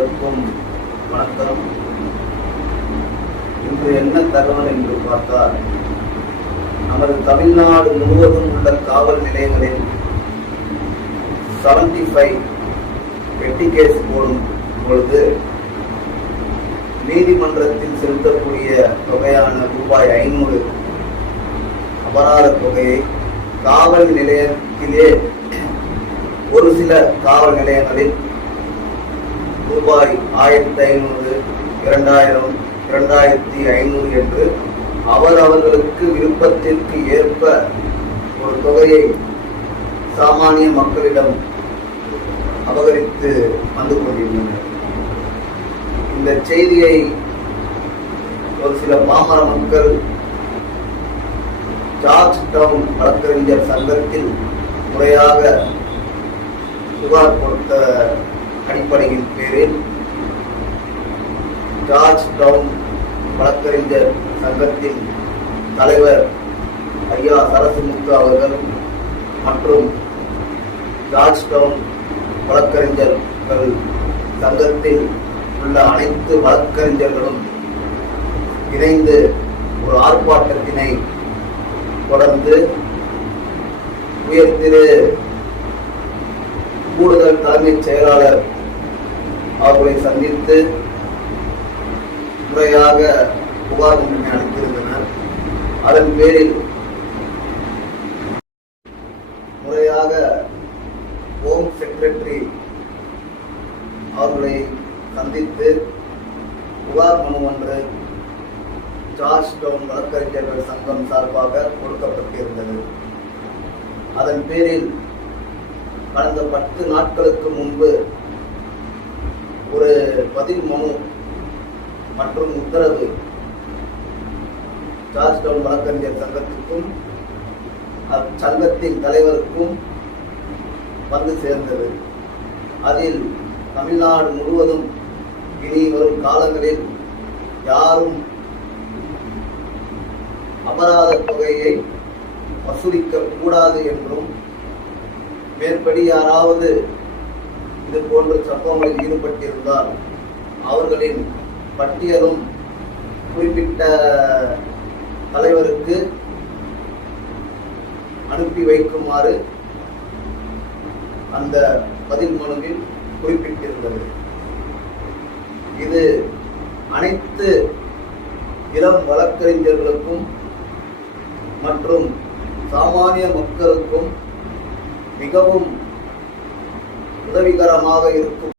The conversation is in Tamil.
அனைவருக்கும் வணக்கம். இன்று என்ன தகவல் என்று பார்த்தால் நமது தமிழ்நாடு முழுவதும் உள்ள காவல் நிலையங்களில் செவன்டி ஃபைவ் வெட்டி கேஸ் போடும் பொழுது நீதிமன்றத்தில் செலுத்தக்கூடிய தொகையான ரூபாய் ஐநூறு அபராத தொகையை காவல் நிலையத்திலே ஒரு சில காவல் நிலையங்களில் ரூபாய் ஆயிரத்தி ஐநூறு இரண்டாயிரம் இரண்டாயிரத்தி ஐநூறு என்று அவரவர்களுக்கு விருப்பத்திற்கு ஏற்ப ஒரு தொகையை சாமானிய மக்களிடம் அபகரித்து வந்து கொண்டிருந்தனர். இந்த செய்தியை ஒரு சில பாமர மக்கள் ஜார்ஜ் டவுன் வழக்கறிஞர் சங்கத்தில் முறையாக புகார் கொடுத்த அடிப்படையின் பேரில் ஜார்ஜ் டவுன் வழக்கறிஞர் சங்கத்தின் தலைவர் ஐயா சரசுமுத்து அவர்கள் மற்றும் ஜார்ஜ் டவுன் வழக்கறிஞர்கள் சங்கத்தில் உள்ள அனைத்து வழக்கறிஞர்களும் இணைந்து ஒரு ஆர்ப்பாட்டத்தினை தொடர்ந்து உயர் திரு கூடுதல் தலைமைச் செயலாளர் அவர்களை சந்தித்து முறையாக புகார் ஒன்றினை அளித்திருந்தனர். அதன் பேரில் முறையாக ஹோம் செக்ரட்டரி அவர்களை சந்தித்து புகார் மனு ஒன்று ஜார்ஜ் டவுன் வழக்கறிஞர்கள் சங்கம் சார்பாக கொடுக்கப்பட்டிருந்தது. அதன் பேரில் கடந்த பத்து நாட்களுக்கு முன்பு ஒரு பதில் மனு மற்றும் உத்தரவு. ஜார்ஜ் டவுன் வழக்கறிஞர் சங்கத்திற்கும் அச்சங்கத்தின் தலைவருக்கும் வந்து சேர்ந்தது. அதில் தமிழ்நாடு முழுவதும் இனி வரும் காலங்களில் யாரும் அபராத தொகையை வசூலிக்க கூடாது என்றும் மேற்படி யாராவது இது போன்ற சம்பவங்களில் ஈடுபட்டிருந்தால் அவர்களின் பட்டியலும் குறிப்பிட்ட தலைவருக்கு அனுப்பி வைக்குமாறு அந்த பதில் மனுவில் குறிப்பிட்டிருந்தது. இது அனைத்து இளம் வழக்கறிஞர்களுக்கும் மற்றும் சாமானிய மக்களுக்கும் மிகவும் உதவிகரமாக இருக்கும்.